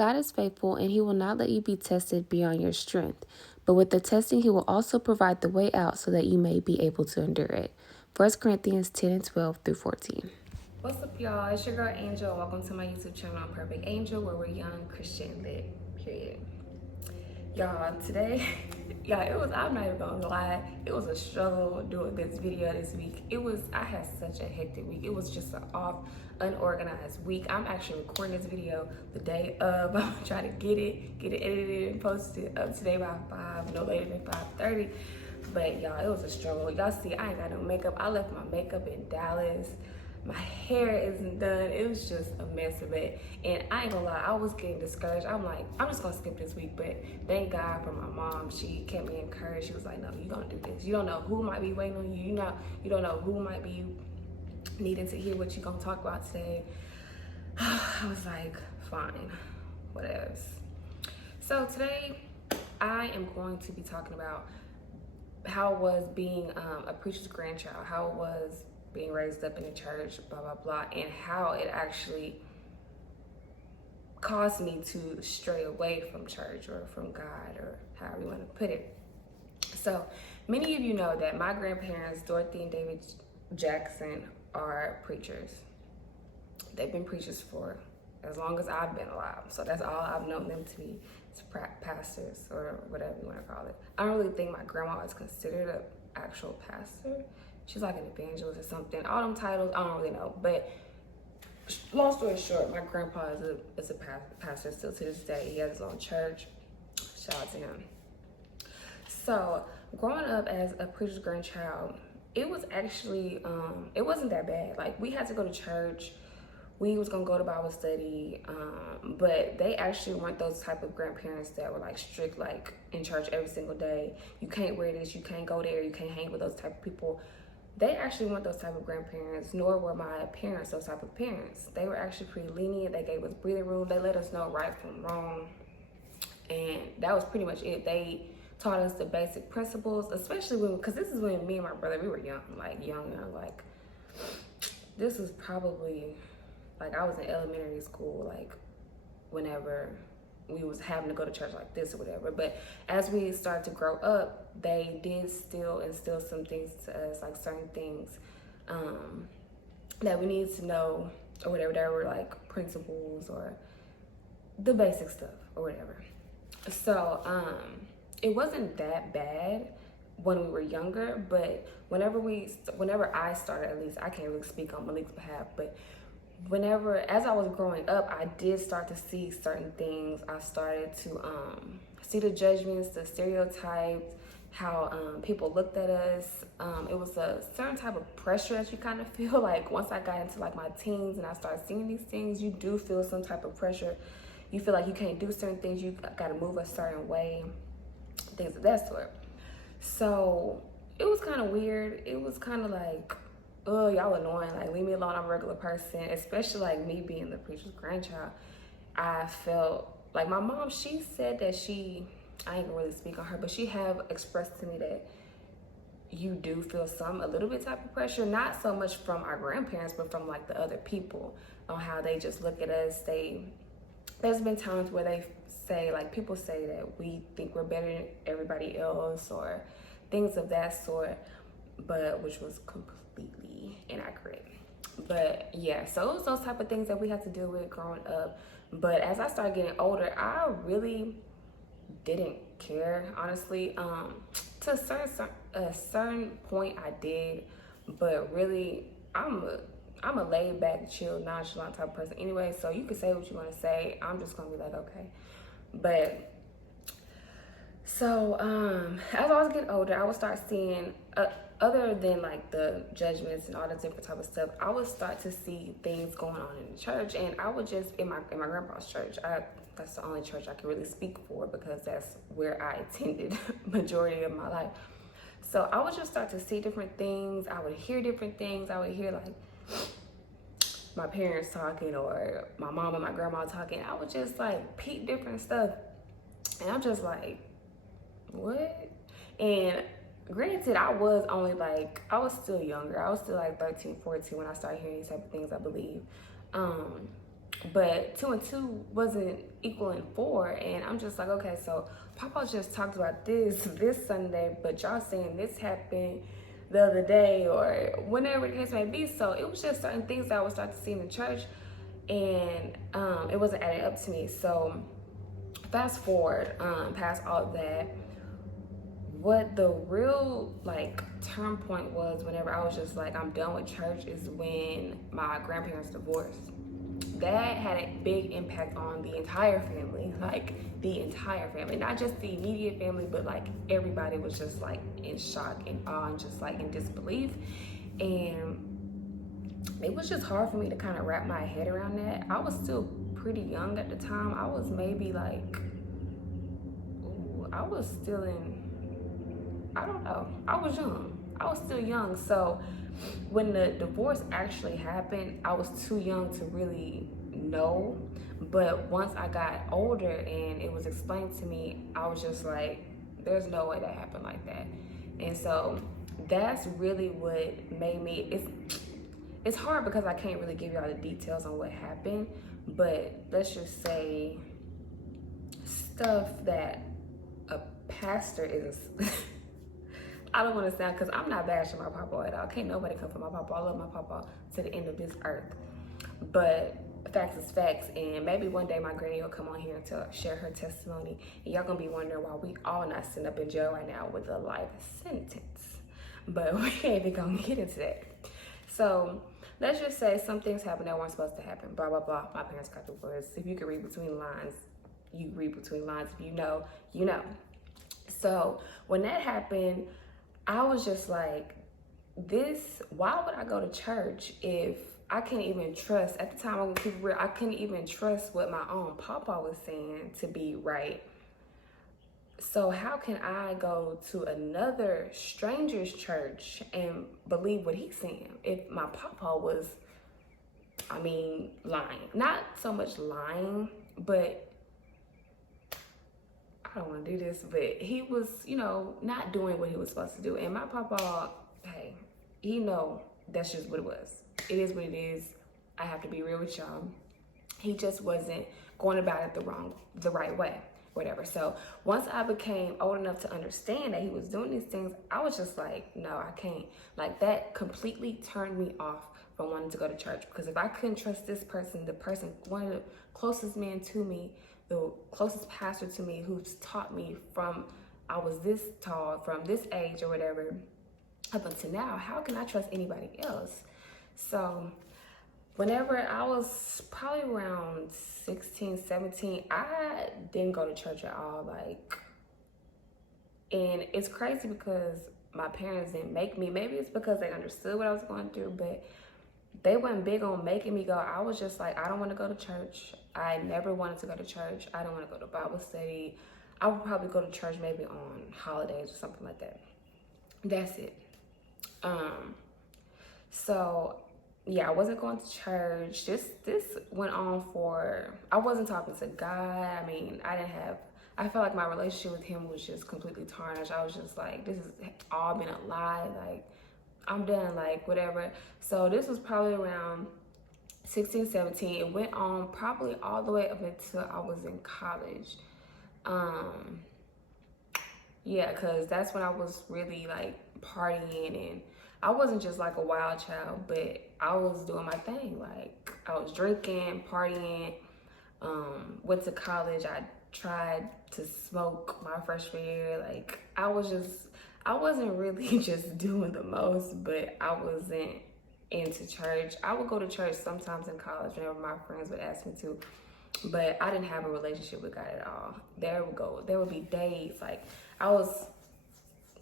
God is faithful, and he will not let you be tested beyond your strength. But with the testing, he will also provide the way out so that you may be able to endure it. 1 Corinthians 10 and 12 through 14. What's up, y'all? It's your girl Angel. Welcome to my YouTube channel, Imperfect Angell, where we're young, Christian, lit, period. Y'all, today, I'm not even gonna lie, it was a struggle doing this video this week. I had such a hectic week. It was just an off, unorganized week. I'm actually recording this video the day of. I'm trying to get it edited and posted up today by 5, no later than 5:30. But y'all, it was a struggle. Y'all see, I ain't got no makeup. I left my makeup in Dallas. My hair isn't done. It was just a mess of it. And I ain't gonna lie, I was getting discouraged. I'm like, I'm just gonna skip this week. But thank God for my mom. She kept me encouraged. She was like, no, you're gonna do this. You don't know who might be waiting on you. You don't know who might be needing to hear what you're gonna talk about today. I was like, fine, whatever. So today, I am going to be talking about how it was being a preacher's grandchild, how it was being raised up in the church, blah, blah, blah, and how it actually caused me to stray away from church or from God, or however you want to put it. So many of you know that my grandparents, Dorothy and David Jackson, are preachers. They've been preachers for as long as I've been alive. So that's all I've known them to be, pastors or whatever you want to call it. I don't really think my grandma is considered an actual pastor. She's like an evangelist or something. All them titles, I don't really know. But long story short, my grandpa is a pastor still to this day. He has his own church. Shout out to him. So growing up as a preacher's grandchild, it was actually, it wasn't that bad. Like, we had to go to church. We was gonna go to Bible study, but they actually weren't those type of grandparents that were like strict, like in church every single day. You can't wear this, you can't go there, you can't hang with those type of people. They actually weren't those type of grandparents, nor were my parents those type of parents. They were actually pretty lenient. They gave us breathing room. They let us know right from wrong, and that was pretty much it. They taught us the basic principles, especially because this is when me and my brother, we were young, like young, like this was probably, like, I was in elementary school, like, whenever we was having to go to church like this or whatever. But as we started to grow up, they did still instill some things to us, like certain things that we needed to know or whatever. There were like principles or the basic stuff or whatever. So it wasn't that bad when we were younger, but whenever I started, at least I can't really speak on Malik's behalf, but as I was growing up, I did start to see certain things. I started to see the judgments, the stereotypes, how people looked at us. It was a certain type of pressure that you kind of feel like once I got into like my teens and I started seeing these things. You do feel some type of pressure. You feel like you can't do certain things. You got to move a certain way, things of that sort. So it was kind of weird. It was kind of like, oh, y'all annoying, like, leave me alone, I'm a regular person. Especially like me being the preacher's grandchild, I felt like my mom, she said that I ain't gonna really speak on her, but she have expressed to me that you do feel a little bit type of pressure, not so much from our grandparents, but from like the other people, on how they just look at us. There's been times where they say, like, people say that we think we're better than everybody else or things of that sort, but which was completely inaccurate. But yeah, so it was those type of things that we had to deal with growing up. But as I started getting older, I really didn't care, honestly. To a certain point I did, but really I'm a laid back, chill, nonchalant type of person anyway, so you can say what you want to say. I'm just gonna be like, okay. But so as I was getting older, I would start seeing other than like the judgments and all the different type of stuff, I would start to see things going on in the church. And I would just, in my grandpa's church, that's the only church I can really speak for because that's where I attended majority of my life. So I would just start to see different things. I would hear different things. I would hear like my parents talking or my mom and my grandma talking. I would just like peep different stuff. And I'm just like, what? And granted, I was still younger. I was still like 13, 14 when I started hearing these type of things, I believe. but 2 and 2 wasn't equaling 4. And I'm just like, okay, so Papa just talked about this Sunday, but y'all saying this happened the other day or whenever the case may be. So it was just certain things that I would start to see in the church, and it wasn't adding up to me. So fast forward past all of that, what the real like turn point was whenever I was just like, I'm done with church, is when my grandparents divorced. That had a big impact on the entire family, like the entire family, not just the immediate family, but like everybody was just like in shock and awe and just like in disbelief. And it was just hard for me to kind of wrap my head around that. I was still pretty young at the time. I was maybe like, I was still in, I don't know. I was young. I was still young. So when the divorce actually happened, I was too young to really know. But once I got older and it was explained to me, I was just like, there's no way that happened like that. And so that's really what made me, it's hard because I can't really give you all the details on what happened, but let's just say stuff that a pastor is I don't want to sound, because I'm not bashing my papa at all. Can't nobody come for my papa. I love my papa to the end of this earth. But facts is facts, and maybe one day my granny will come on here to share her testimony, and y'all gonna be wondering why we all not sitting up in jail right now with a life sentence. But we ain't even gonna get into that. So let's just say some things happened that weren't supposed to happen. Blah blah blah. My parents got divorced. If you can read between lines, you read between lines. If you know, you know. So when that happened, I was just like, why would I go to church if I can't even trust, at the time I'm gonna keep it real, I couldn't even trust what my own papa was saying to be right. So how can I go to another stranger's church and believe what he's saying if my papa was, lying? Not so much lying, but I don't want to do this, but he was, not doing what he was supposed to do. And my papa, hey, he know that's just what it was. It is what it is. I have to be real with y'all. He just wasn't going about it the right way, whatever. So once I became old enough to understand that he was doing these things, I was just like, no, I can't. Like, that completely turned me off from wanting to go to church, because if I couldn't trust this person, one of the closest men to me, the closest pastor to me, who's taught me from I was this tall, from this age or whatever, up until now, how can I trust anybody else? So whenever I was probably around 16, 17, I didn't go to church at all. And it's crazy because my parents didn't make me. Maybe it's because they understood what I was going through, but they weren't big on making me go. I was just like, I don't want to go to church. I never wanted to go to church. I don't want to go to Bible study. I would probably go to church maybe on holidays or something like that. That's it. So yeah, I wasn't going to church. This went on for, I wasn't talking to God. I felt like my relationship with him was just completely tarnished. I was just like, this has all been a lie. Like, I'm done, like, whatever. So this was probably around 16, 17. It went on probably all the way up until I was in college. Yeah, because that's when I was really like partying, and I wasn't just like a wild child, but I was doing my thing. Like, I was drinking, partying, went to college. I tried to smoke my freshman year. Like, I wasn't really just doing the most, but I wasn't into church. I would go to church sometimes in college whenever my friends would ask me to, but I didn't have a relationship with God at all. There would be days like I was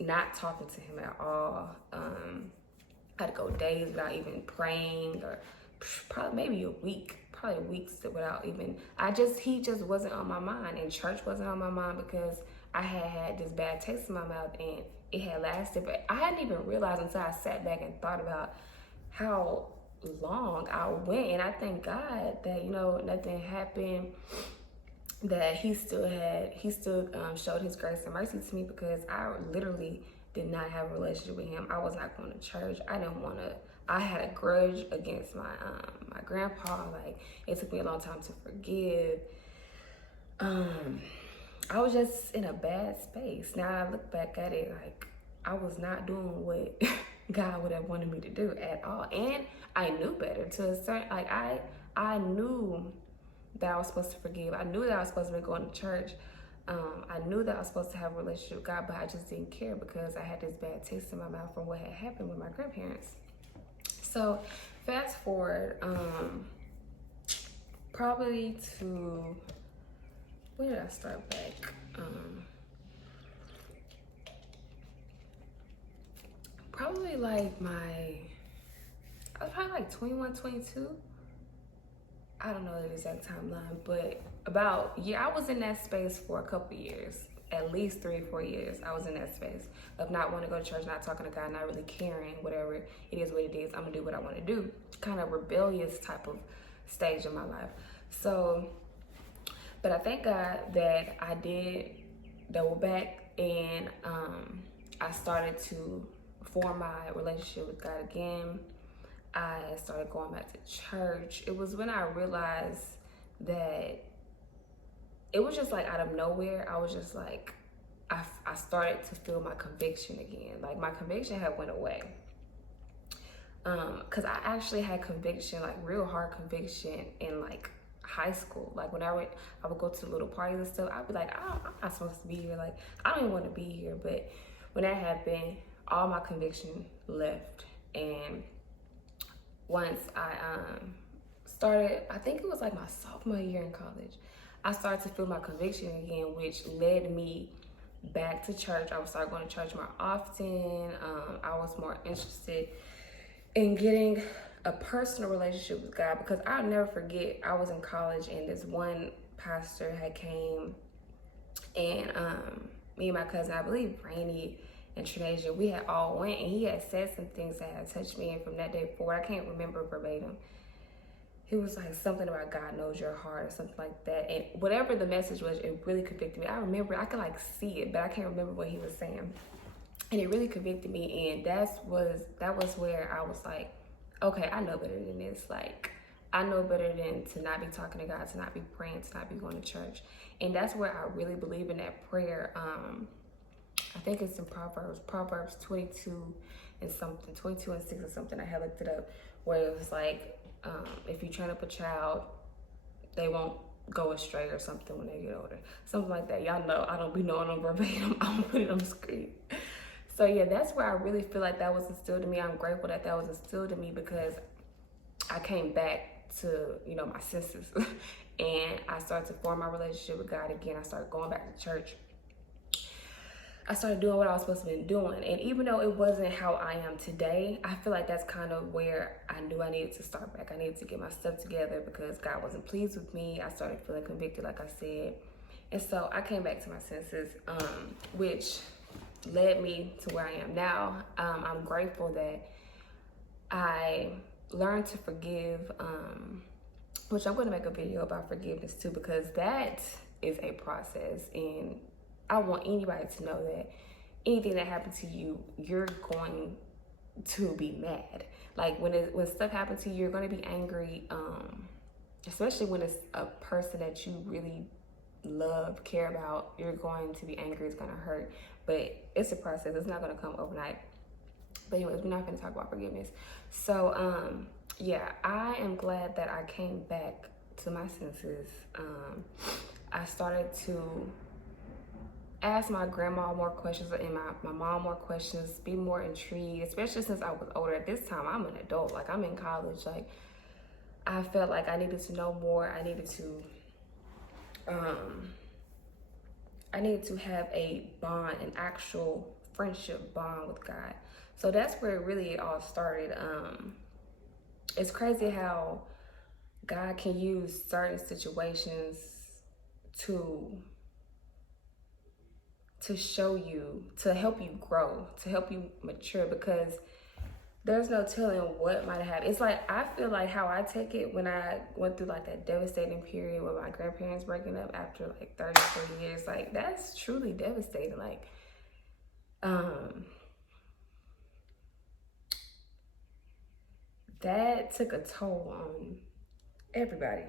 not talking to him at all. I'd go days without even praying, or probably maybe a week, probably weeks without even, he just wasn't on my mind, and church wasn't on my mind because I had this bad taste in my mouth, and it had lasted, but I hadn't even realized until I sat back and thought about how long I went. And I thank God that, nothing happened, that he still showed his grace and mercy to me, because I literally did not have a relationship with him. I was not going to church. I didn't want to I had a grudge against my grandpa. Like, it took me a long time to forgive. I was just in a bad space. Now I look back at it, like, I was not doing what God would have wanted me to do at all. And I knew better to a certain, like, I knew that I was supposed to forgive. I knew that I was supposed to be going to church. I knew that I was supposed to have a relationship with God, but I just didn't care because I had this bad taste in my mouth from what had happened with my grandparents. So fast forward, probably to, where did I start back? Probably like I was probably like 21, 22. I don't know the exact timeline, but I was in that space for a couple years, at least 3 or 4 years. I was in that space of not wanting to go to church, not talking to God, not really caring, whatever it is what it is. I'm gonna do what I want to do. Kind of rebellious type of stage in my life. So, but I thank God that I did double back and I started to form my relationship with God again. I started going back to church. It was when I realized that it was just like out of nowhere. I was just like, I started to feel my conviction again. Like, my conviction had went away. Cause I actually had conviction, like real hard conviction in like high school. Like when I would go to little parties and stuff, I'd be like, I'm not supposed to be here. Like, I don't even want to be here. But when that happened, all my conviction left. And once I started, I think it was like my sophomore year in college, I started to feel my conviction again, which led me back to church. I would start going to church more often. I was more interested in getting a personal relationship with God, because I'll never forget, I was in college and this one pastor had came, and me and my cousin, I believe Rainy and Trinasia, we had all went, and he had said some things that had touched me, and from that day forward, I can't remember verbatim. He was like something about God knows your heart or something like that. And whatever the message was, it really convicted me. I remember, I could like see it, but I can't remember what he was saying. And it really convicted me. And that was where I was like, okay, I know better than this. Like, I know better than to not be talking to God, to not be praying, to not be going to church. And that's where I really believe in that prayer. I think it's in Proverbs 22 and something, 22 and 6 or something. I had looked it up, where it was like, if you train up a child, they won't go astray or something when they get older. Something like that. Y'all know I don't be knowing them verbatim. I'm putting it on the screen. So yeah, that's where I really feel like that was instilled in me. I'm grateful that that was instilled in me, because I came back to, my senses and I started to form my relationship with God again. I started going back to church. I started doing what I was supposed to be doing. And even though it wasn't how I am today, I feel like that's kind of where I knew I needed to start back. I needed to get my stuff together because God wasn't pleased with me. I started feeling convicted, like I said. And so I came back to my senses, which led me to where I am now. I'm grateful that I learned to forgive, which I'm going to make a video about forgiveness too, because that is a process. And I want anybody to know that anything that happened to you, you're going to be mad. Like when stuff happens to you, you're going to be angry, especially when it's a person that you really love, care about. You're going to be angry. It's going to hurt, but it's a process. It's not going to come overnight. But anyways, we're not going to talk about forgiveness. So yeah, I am glad that I came back to my senses. I started to ask my grandma more questions and my mom more questions, be more intrigued, especially since I was older. At this time, I'm an adult. Like, I'm in college. Like, I felt like I needed to know more. I needed to have a bond, an actual friendship bond with God. So that's where it all started. It's crazy how God can use certain situations to show you, to help you grow, to help you mature, because there's no telling what might have happened. It's like, I feel like how I take it when I went through like that devastating period with my grandparents breaking up after like 30, 40 years, like that's truly devastating. Like, that took a toll on everybody.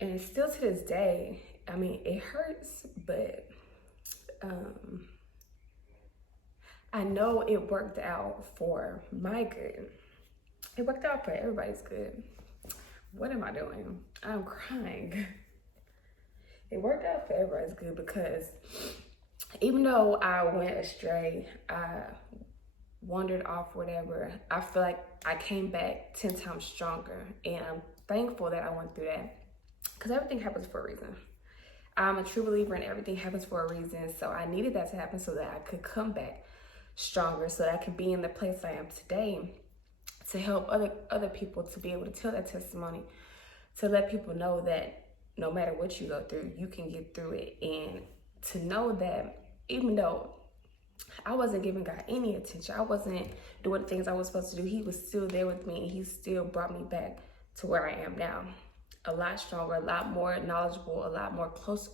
And still to this day, I mean, it hurts, but I know it worked out for my good. It worked out for everybody's good. What am I doing? I'm crying. It worked out for everybody's good because even though I went astray, I wandered off, whatever, I feel like I came back 10 times stronger. And I'm thankful that I went through that because everything happens for a reason. I'm a true believer in everything happens for a reason. So I needed that to happen so that I could come back stronger, so that I could be in the place I am today to help other people to be able to tell that testimony, to let people know that no matter what you go through, you can get through it. And to know that even though I wasn't giving God any attention, I wasn't doing the things I was supposed to do, he was still there with me, and he still brought me back to where I am now. A lot stronger, a lot more knowledgeable, a lot more close.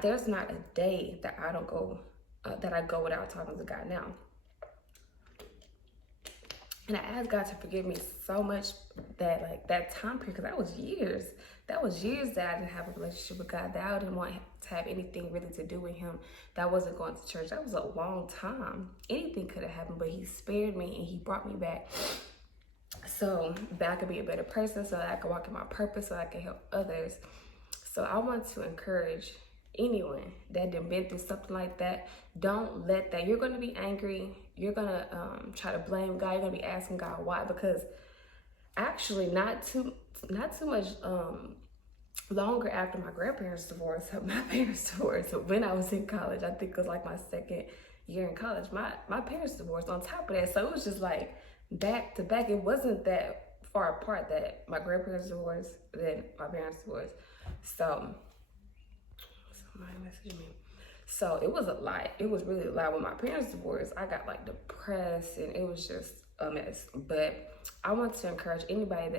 There's not a day that I don't go, that I go without talking to God now. And I asked God to forgive me so much that time period, because that was years. That was years that I didn't have a relationship with God, that I didn't want to have anything really to do with him, that I wasn't going to church. That was a long time. Anything could have happened, but he spared me and he brought me back. So that I could be a better person, so that I could walk in my purpose, so that I could help others. So I want to encourage anyone that done been through something like that. Don't let that. You're going to be angry. You're going to try to blame God. You're going to be asking God why, because actually not too much longer after my grandparents' divorce, my parents' divorce, when I was in college, I think it was like my second year in college, my parents divorced on top of that. So it was just like back to back. It wasn't that far apart that my grandparents divorced, then my parents divorced. So somebody messaged me. So it was a lot. It was really a lot. When my parents divorced, I got like depressed, and it was just a mess. But I want to encourage anybody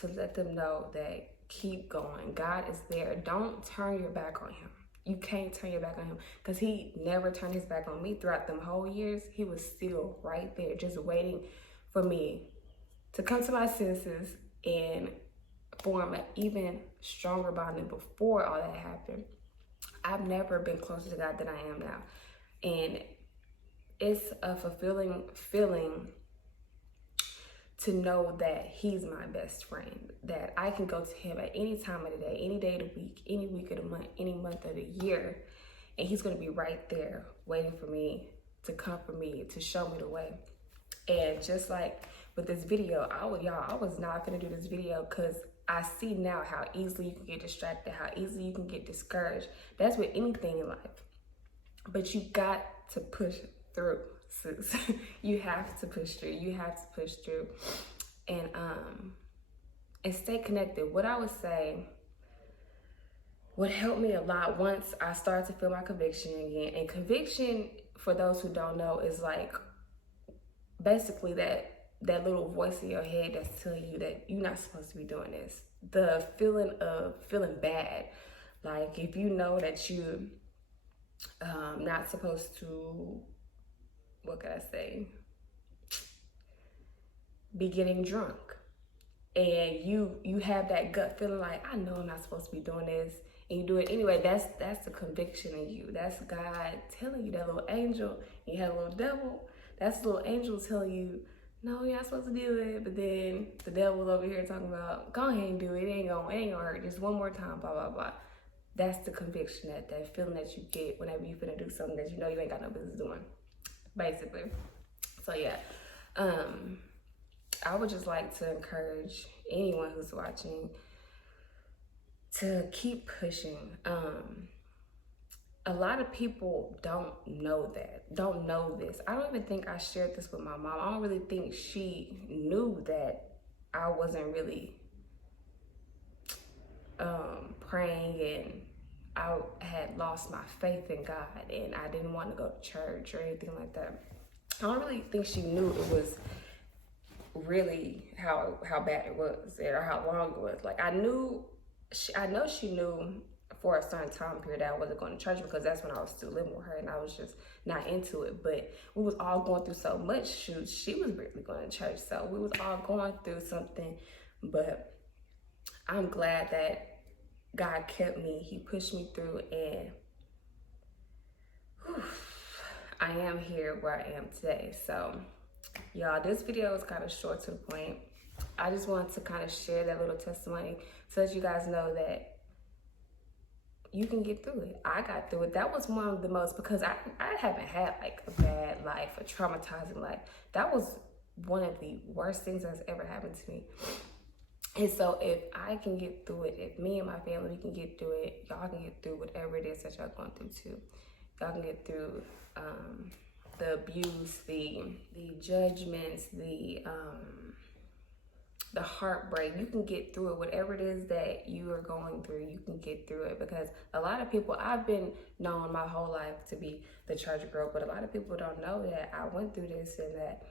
to let them know that keep going. God is there. Don't turn your back on him. You can't turn your back on him, because he never turned his back on me throughout them whole years. He was still right there, just waiting for me to come to my senses and form an even stronger bond than before all that happened. I've never been closer to God than I am now. And it's a fulfilling feeling to know that he's my best friend, that I can go to him at any time of the day, any day of the week, any week of the month, any month of the year, and he's going to be right there waiting for me, to comfort me, to show me the way. And just like with this video, I was not going to do this video because I see now how easily you can get distracted, how easily you can get discouraged. That's with anything in life. But you got to push through, sis. You have to push through. You have to push through. And stay connected. What I would say would help me a lot once I start to feel my conviction again. And conviction, for those who don't know, is like basically that little voice in your head that's telling you that you're not supposed to be doing this. The feeling of feeling bad. Like if you know that you're not supposed to, what can I say, be getting drunk. And you have that gut feeling like, I know I'm not supposed to be doing this, and you do it anyway. That's the conviction in you. That's God telling you, that little angel. You have a little devil. That's the little angel telling you, no, you're not supposed to do it. But then the devil's over here talking about, go ahead and do it. It ain't gonna hurt. Just one more time, blah, blah, blah. That's the conviction, that feeling that you get whenever you finna do something that you know you ain't got no business doing, basically. So yeah, I would just like to encourage anyone who's watching to keep pushing. A lot of people don't know this. I don't even think I shared this with my mom. I don't really think she knew that I wasn't really praying, and I had lost my faith in God, and I didn't want to go to church or anything like that. I don't really think she knew it was really how bad it was, or how long it was. Like I know she knew for a certain time period that I wasn't going to church, because that's when I was still living with her and I was just not into it. But we was all going through so much. Shoot, she was really going to church, so we was all going through something. But I'm glad that God kept me. He pushed me through, and whew, I am here where I am today. So y'all, this video is kind of short to the point. I just wanted to kind of share that little testimony so that you guys know that you can get through it. I got through it. That was one of the most, because I haven't had like a bad life, a traumatizing life. That was one of the worst things that's ever happened to me. And so if I can get through it, if me and my family can get through it, y'all can get through whatever it is that y'all going through too. Y'all can get through the abuse, the judgments, the heartbreak. You can get through it. Whatever it is that you are going through, you can get through it. Because a lot of people, I've been known my whole life to be the church girl, but a lot of people don't know that I went through this, and that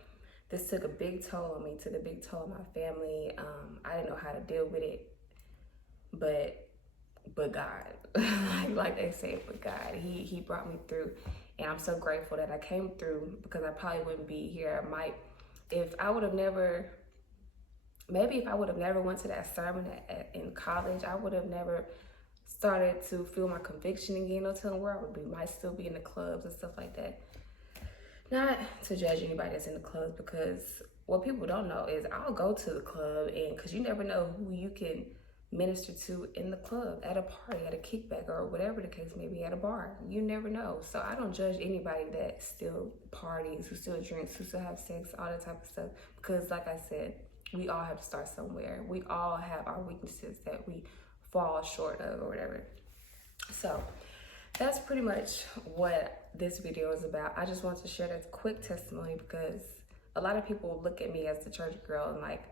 this took a big toll on me, took a big toll on my family. I didn't know how to deal with it, but God, like they say, but God, he brought me through, and I'm so grateful that I came through, because I probably wouldn't be here. If I would have never went to that sermon in college, I would have never started to feel my conviction again. No telling where I would be. Might still be in the clubs and stuff like that. Not to judge anybody that's in the clubs, because what people don't know is I'll go to the club, and because you never know who you can minister to in the club, at a party, at a kickback, or whatever the case may be, at a bar. You never know. So I don't judge anybody that still parties, who still drinks, who still have sex, all that type of stuff. Because like I said, we all have to start somewhere. We all have our weaknesses that we fall short of or whatever. So that's pretty much what this video is about. I just wanted to share that quick testimony, because a lot of people look at me as the church girl, and like,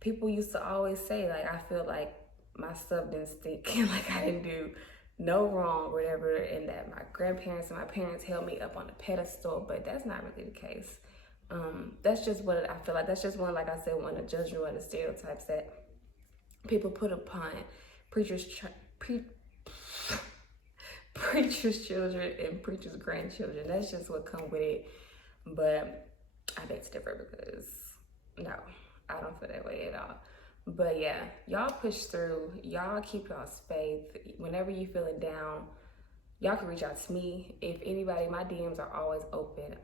people used to always say, like, I feel like my stuff didn't stink and like I didn't do no wrong or whatever, and that my grandparents and my parents held me up on a pedestal, but that's not really the case. That's just what I feel like. That's just one, like I said, one of the judgment, one of the stereotypes that people put upon preachers' children and preachers' grandchildren. That's just what come with it. But I beg to differ, because no, I don't feel that way at all. But yeah, y'all push through. Y'all keep y'all's faith. Whenever you feeling down, y'all can reach out to me. If anybody, my DMs are always open.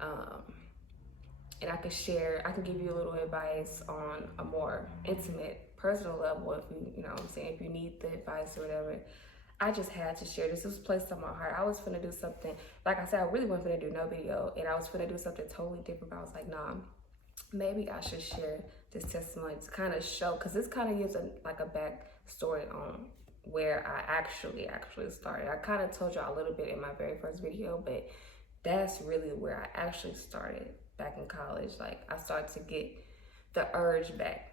And I can give you a little advice on a more intimate, personal level, if you know what I'm saying, if you need the advice or whatever. I just had to share this. This was placed on my heart. I was finna do something, like I said, I really wasn't finna do no video, and I was finna do something totally different, but I was like, nah, maybe I should share this testimony to kind of show, because this kind of gives a back story on where I actually started. I kind of told y'all a little bit in my very first video, but that's really where I actually started back in college. Like, I started to get the urge back.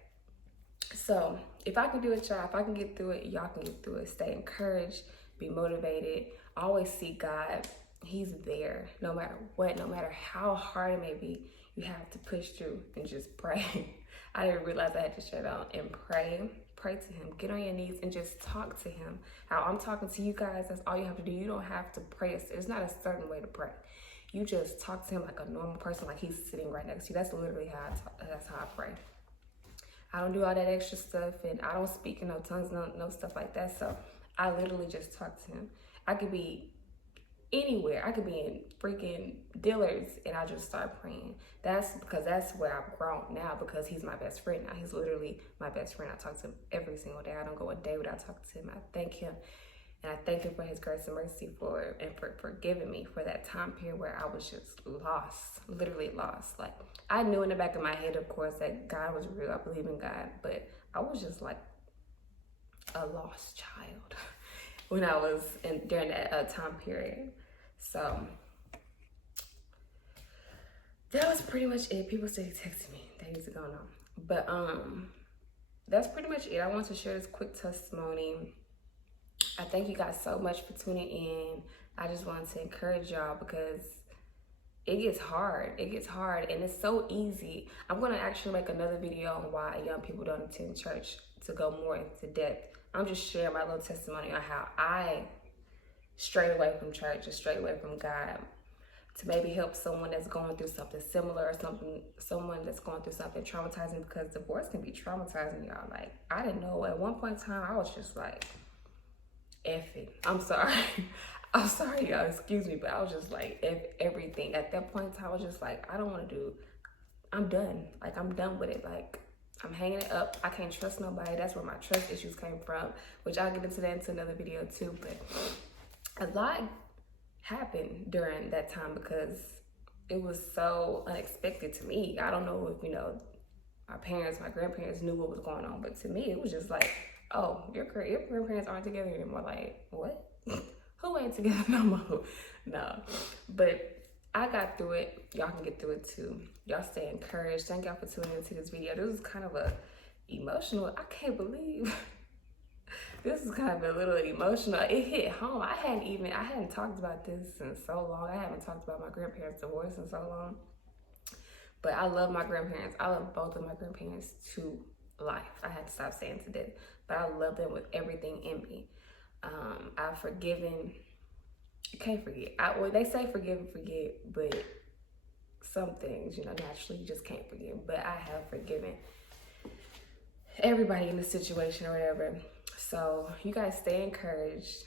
So if I can do it, y'all, if I can get through it, y'all can get through it. Stay encouraged, be motivated, always seek God. He's there no matter what, no matter how hard it may be. You have to push through and just pray. I didn't realize I had to shut down and pray. Pray to him. Get on your knees and just talk to him. How I'm talking to you guys, that's all you have to do. You don't have to pray. There's not a certain way to pray. You just talk to him like a normal person, like he's sitting right next to you. That's literally that's how I pray. I don't do all that extra stuff, and I don't speak in no tongues, no stuff like that. So I literally just talk to him. I could be anywhere. I could be in freaking Dillard's, and I just start praying. That's because that's where I've grown now, because he's my best friend now. He's literally my best friend. I talk to him every single day. I don't go a day without talking to him. I thank him. And I thank him for his grace and mercy for forgiving me for that time period where I was just lost, literally lost. Like, I knew in the back of my head, of course, that God was real. I believe in God, but I was just like a lost child when I was during that time period. So that was pretty much it. People still texting me. Things are going on, but that's pretty much it. I want to share this quick testimony. I thank you guys so much for tuning in. I just wanted to encourage y'all, because it gets hard. It gets hard, and it's so easy. I'm going to actually make another video on why young people don't attend church, to go more into depth. I'm just sharing my little testimony on how I strayed away from church or strayed away from God, to maybe help someone that's going through something similar, or someone that's going through something traumatizing, because divorce can be traumatizing, y'all. Like, I didn't know. At one point in time, I was just like, F it. I'm sorry. I'm sorry, y'all. Excuse me, but I was just like, F everything. At that point in time, I was just like, I don't want to do. I'm done. Like, I'm done with it. Like, I'm hanging it up. I can't trust nobody. That's where my trust issues came from, which I'll get into that into another video too. But a lot happened during that time because it was so unexpected to me. I don't know if, my parents, my grandparents knew what was going on, but to me, it was just like, oh, your grandparents aren't together anymore. Like, what? Who ain't together no more? No. But I got through it. Y'all can get through it too. Y'all stay encouraged. Thank y'all for tuning into this video. This is kind of a emotional, I can't believe this is kind of a little emotional. It hit home. I hadn't talked about this in so long. I haven't talked about my grandparents' divorce in so long. But I love my grandparents. I love both of my grandparents to life. I had to stop saying to death. But I love them with everything in me. I've forgiven. You can't forget. Well, they say forgive and forget, but some things, naturally you just can't forgive. But I have forgiven everybody in the situation or whatever. So you guys stay encouraged.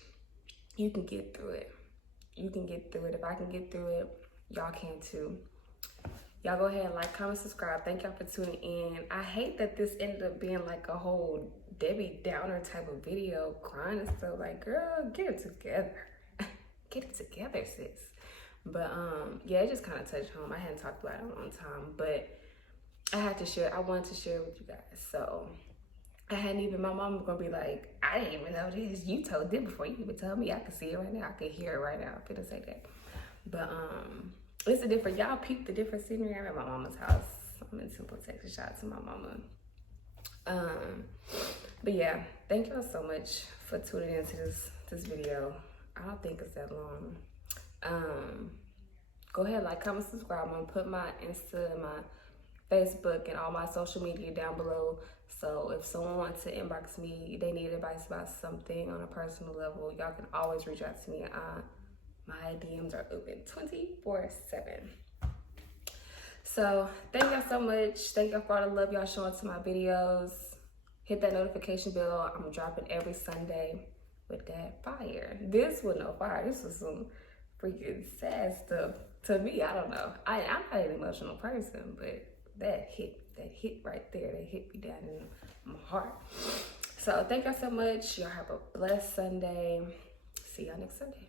You can get through it. You can get through it. If I can get through it, y'all can too. Y'all go ahead and like, comment, subscribe. Thank y'all for tuning in. I hate that this ended up being like a whole Debbie Downer type of video, crying and stuff. Like, girl, get it together. Get it together, sis. But yeah, it just kind of touched home. I hadn't talked about it in a long time, but I wanted to share it with you guys. So my mom was gonna be like, I didn't even know this. You told them before you even told me. I can see it right now. I can hear it right now. I'm gonna say that. But it's y'all peep the different scenery. I'm at my mama's house. I'm in Temple, Texas. Shout out to my mama. But yeah, thank y'all so much for tuning into this video. I don't think it's that long. Go ahead, like, comment, subscribe. I'm gonna put my Insta and my Facebook and all my social media down below. So if someone wants to inbox me, they need advice about something on a personal level, y'all can always reach out to me. My DMs are open 24/7. So thank y'all so much. Thank y'all for all the love y'all showing to my videos. Hit that notification bell. I'm dropping every Sunday with that fire. This was no fire. This was some freaking sad stuff to me. I don't know. I'm not an emotional person, but that hit right there. That hit me down in my heart. So thank y'all so much. Y'all have a blessed Sunday. See y'all next Sunday.